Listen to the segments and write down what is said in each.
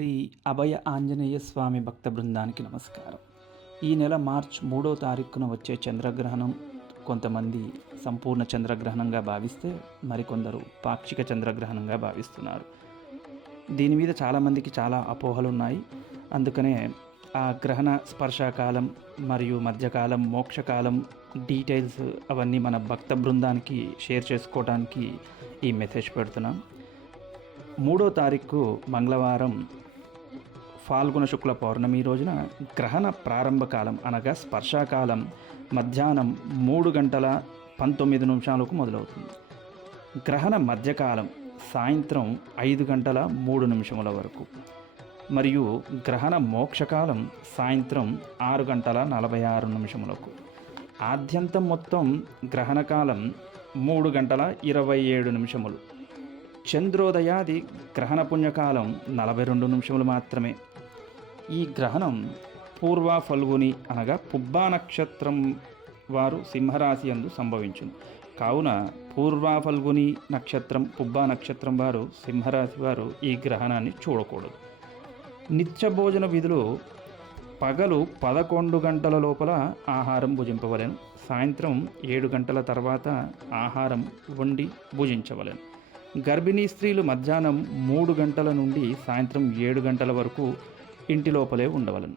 శ్రీ అభయ ఆంజనేయ స్వామి భక్త బృందానికి నమస్కారం. ఈ నెల మార్చ్ 3వ తారీఖున వచ్చే చంద్రగ్రహణం కొంతమంది సంపూర్ణ చంద్రగ్రహణంగా భావిస్తే మరికొందరు పాక్షిక చంద్రగ్రహణంగా భావిస్తున్నారు. దీని మీద చాలామందికి చాలా అపోహలు ఉన్నాయి. అందుకనే ఆ గ్రహణ స్పర్శకాలం మరియు మధ్యకాలం మోక్షకాలం డీటెయిల్స్ అవన్నీ మన భక్త బృందానికి షేర్ చేసుకోవడానికి ఈ మెసేజ్ పెడుతున్నాం. 3వ తారీఖు మంగళవారం ఫాల్గుణ శుక్ల పౌర్ణమి రోజున గ్రహణ ప్రారంభ కాలం అనగా స్పర్శకాలం మధ్యాహ్నం 3:19 మొదలవుతుంది. గ్రహణ మధ్యకాలం సాయంత్రం 5:03 వరకు మరియు గ్రహణ మోక్షకాలం సాయంత్రం 6:46. ఆద్యంతం మొత్తం గ్రహణకాలం 3:27. చంద్రోదయాది గ్రహణ పుణ్యకాలం 42 మాత్రమే. ఈ గ్రహణం పూర్వ ఫల్గుని అనగా పుబ్బా నక్షత్రం వారు సింహరాశి యందు సంభవించును. కావున పూర్వ ఫల్గుని నక్షత్రం పుబ్బా నక్షత్రం వారు సింహరాశి వారు ఈ గ్రహణాన్ని చూడకూడదు. నిత్య భోజన విధులు: పగలు 11 గంటల లోపల ఆహారం భుజింపవలెను. సాయంత్రం 7 గంటల తర్వాత ఆహారం వండి భుజించవలెను. గర్భిణీ స్త్రీలు మధ్యాహ్నం 3 గంటల నుండి సాయంత్రం 7 గంటల వరకు ఇంటి లోపలే ఉండవలను.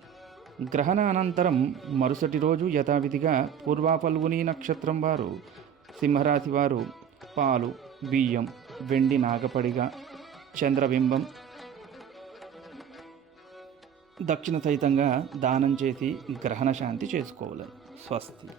గ్రహణ అనంతరం మరుసటి రోజు యథావిధిగా పూర్వ ఫల్గుని నక్షత్రం వారు సింహరాశి వారు పాలు, బియ్యం, వెండి నాగపడిగా, చంద్రబింబం దక్షిణ సహితంగా దానం చేసి గ్రహణ శాంతి చేసుకోవాలని. స్వస్తి.